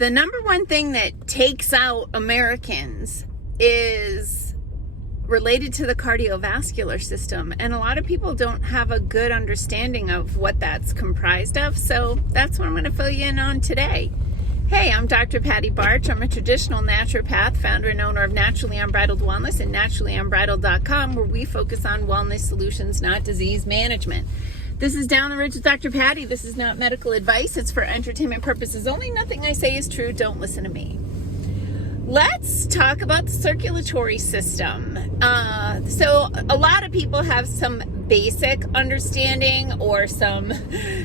the number one thing that takes out Americans is related to the cardiovascular system. And a lot of people don't have a good understanding of what that's comprised of. So that's what I'm going to fill you in on today. Hey, I'm Dr. Patty Barch. I'm a traditional naturopath, founder and owner of Naturally Unbridled Wellness and naturallyunbridled.com, where we focus on wellness solutions, not disease management. This is Down the Ridge with Dr. Patty. This is not medical advice. It's for entertainment purposes only. Nothing I say is true. Don't listen to me. Let's talk about the circulatory system. So a lot of people have some basic understanding or some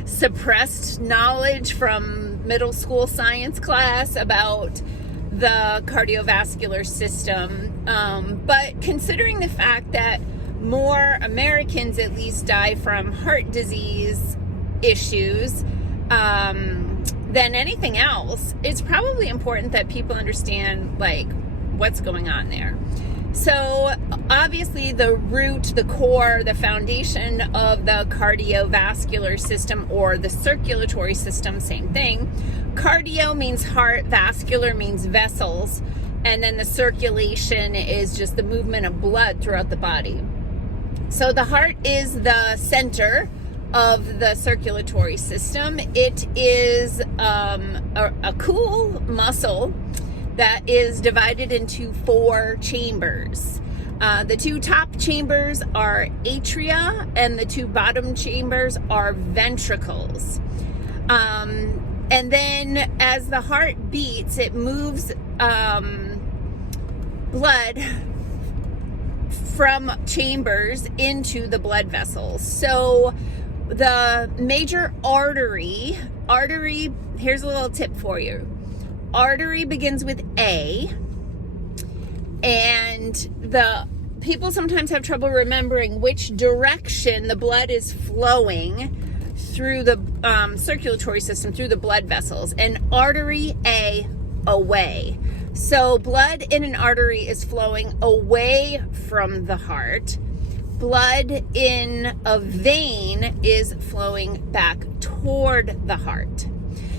suppressed knowledge from middle school science class about the cardiovascular system. But considering the fact that more Americans at least die from heart disease issues than anything else, it's probably important that people understand like what's going on there. So obviously the root, the core, the foundation of the cardiovascular system or the circulatory system, same thing. Cardio means heart, vascular means vessels, and then the circulation is just the movement of blood throughout the body. So the heart is the center of the circulatory system. It is a cool muscle that is divided into 4 chambers. The 2 top chambers are atria and the 2 bottom chambers are ventricles. And then as the heart beats, it moves blood from chambers into the blood vessels. So the major artery, here's a little tip for you. Artery begins with A, and the people sometimes have trouble remembering which direction the blood is flowing through the circulatory system, through the blood vessels. And artery A, away. So blood in an artery is flowing away from the heart. Blood in a vein is flowing back toward the heart.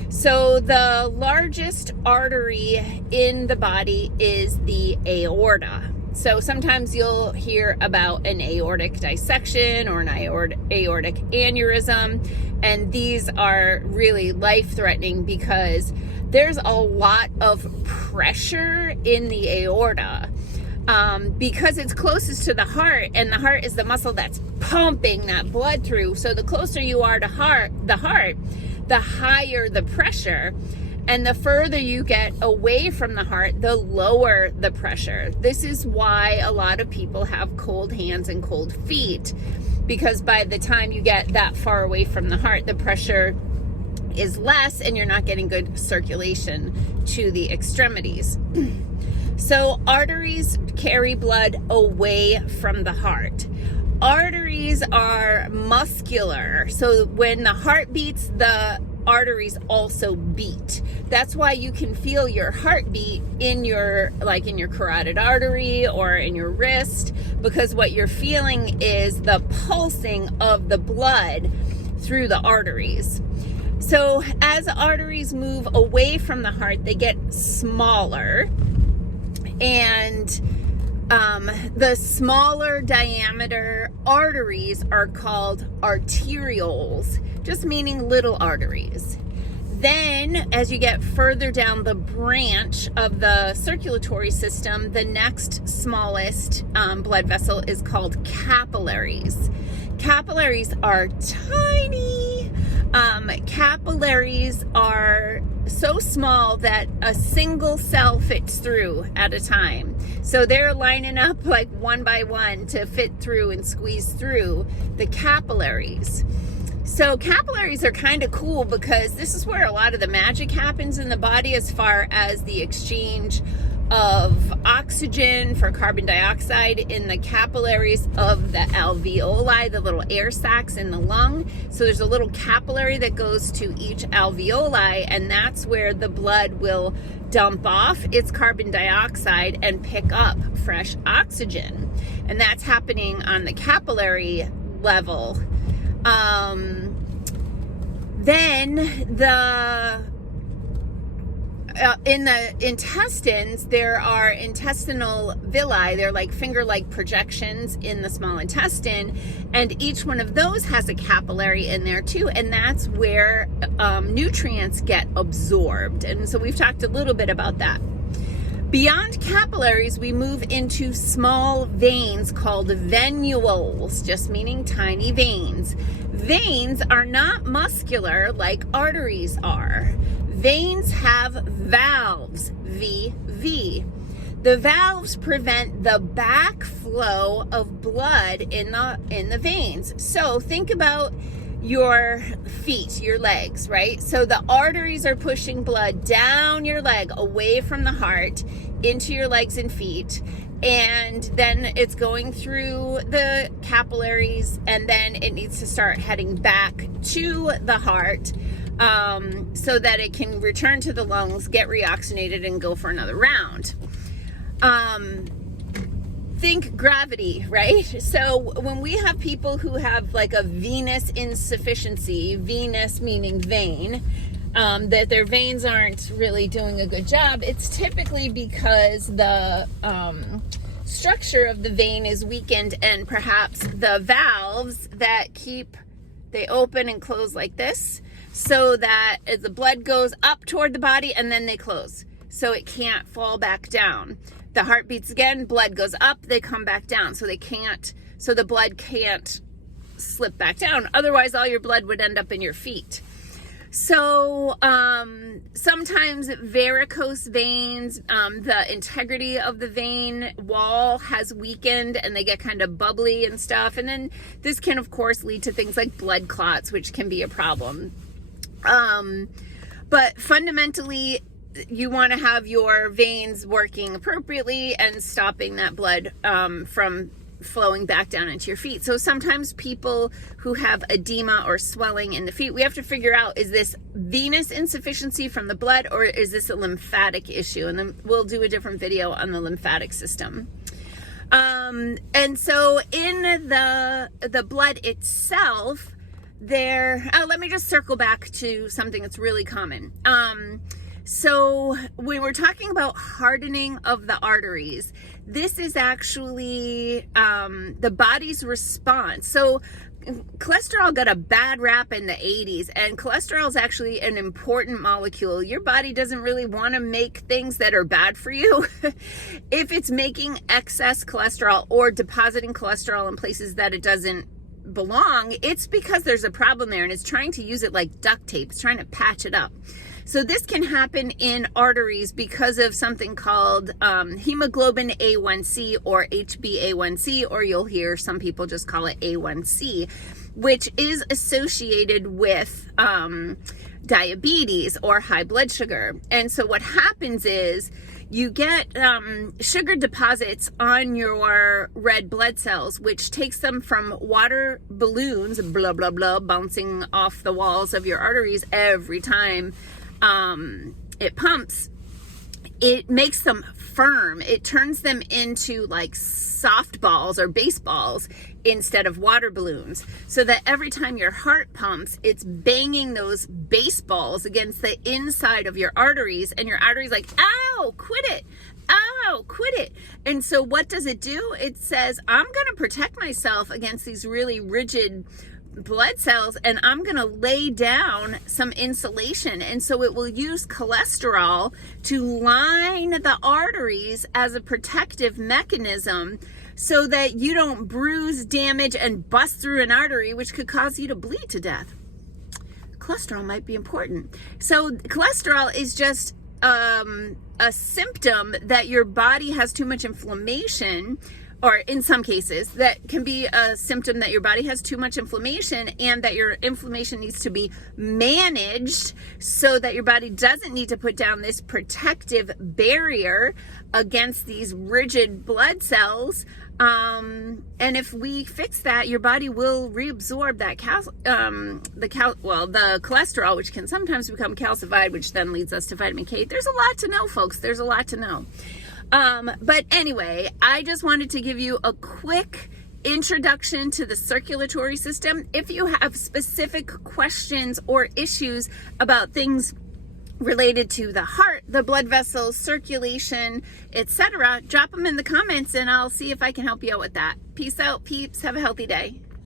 So the largest artery in the body is the aorta. So sometimes you'll hear about an aortic dissection or an aortic aneurysm, and these are really life-threatening because there's a lot of pressure in the aorta. Because it's closest to the heart, and the heart is the muscle that's pumping that blood through. So the closer you are to the heart, the higher the pressure. And the further you get away from the heart, the lower the pressure. This is why a lot of people have cold hands and cold feet, because by the time you get that far away from the heart, the pressure is less and you're not getting good circulation to the extremities. So arteries carry blood away from the heart. Arteries are muscular. So when the heart beats, the arteries also beat. That's why you can feel your heartbeat in your carotid artery or in your wrist, because what you're feeling is the pulsing of the blood through the arteries. So as arteries move away from the heart, they get smaller. And the smaller diameter arteries are called arterioles, just meaning little arteries. Then as you get further down the branch of the circulatory system, the next smallest blood vessel is called capillaries. Capillaries are tiny. Capillaries are so small that a single cell fits through at a time. So they're lining up like one by one to fit through and squeeze through the capillaries. So capillaries are kind of cool because this is where a lot of the magic happens in the body as far as the exchange of oxygen for carbon dioxide in the capillaries of the alveoli, the little air sacs in the lung. So there's a little capillary that goes to each alveoli, and that's where the blood will dump off its carbon dioxide and pick up fresh oxygen. And that's happening on the capillary level. Then in the intestines, there are intestinal villi. They're like finger-like projections in the small intestine, and each one of those has a capillary in there too, and that's where nutrients get absorbed. And so we've talked a little bit about that. Beyond capillaries, we move into small veins called venules, just meaning tiny veins. Veins are not muscular like arteries are. Veins have valves, VV. The valves prevent the backflow of blood in the veins. So think about your feet, your legs, right? So the arteries are pushing blood down your leg, away from the heart, into your legs and feet. And then it's going through the capillaries, and then it needs to start heading back to the heart, so that it can return to the lungs, get reoxygenated, and go for another round. Think gravity, right? So when we have people who have like a venous insufficiency, venous meaning vein, that their veins aren't really doing a good job, it's typically because the structure of the vein is weakened, and perhaps the valves that they open and close like this, so that as the blood goes up toward the body and then they close, so it can't fall back down. The heart beats again, blood goes up, they come back down, so the blood can't slip back down. Otherwise, all your blood would end up in your feet. So sometimes varicose veins, the integrity of the vein wall has weakened and they get kind of bubbly and stuff. And then this can, of course, lead to things like blood clots, which can be a problem. But fundamentally, you want to have your veins working appropriately and stopping that blood from flowing back down into your feet. So sometimes people who have edema or swelling in the feet, we have to figure out, is this venous insufficiency from the blood, or is this a lymphatic issue? And then we'll do a different video on the lymphatic system. And so in the blood itself, let me just circle back to something that's really common. So when we're talking about hardening of the arteries, this is actually the body's response. So cholesterol got a bad rap in the 80s, and cholesterol is actually an important molecule. Your body doesn't really want to make things that are bad for you. If it's making excess cholesterol or depositing cholesterol in places that it doesn't belong, it's because there's a problem there, and it's trying to use it like duct tape. It's trying to patch it up. So this can happen in arteries because of something called hemoglobin A1C or HbA1c, or you'll hear some people just call it A1C, which is associated with diabetes or high blood sugar. And so what happens is you get sugar deposits on your red blood cells, which takes them from water balloons, blah, blah, blah, bouncing off the walls of your arteries every time it pumps. It makes them firm. It turns them into like softballs or baseballs instead of water balloons, so that every time your heart pumps, it's banging those baseballs against the inside of your arteries, and your arteries like, ow, quit it. Ow, quit it. And so what does it do? It says, I'm going to protect myself against these really rigid blood cells, and I'm going to lay down some insulation. And so it will use cholesterol to line the arteries as a protective mechanism, so that you don't bruise, damage, and bust through an artery, which could cause you to bleed to death. Cholesterol might be important. So cholesterol is just a symptom that your body has too much inflammation, or in some cases, that can be a symptom that your body has too much inflammation, and that your inflammation needs to be managed so that your body doesn't need to put down this protective barrier against these rigid blood cells. And if we fix that, your body will reabsorb that the cholesterol, which can sometimes become calcified, which then leads us to vitamin K. There's a lot to know, folks. There's a lot to know. But anyway, I just wanted to give you a quick introduction to the circulatory system. If you have specific questions or issues about things related to the heart, the blood vessels, circulation, etc., drop them in the comments and I'll see if I can help you out with that. Peace out, peeps. Have a healthy day.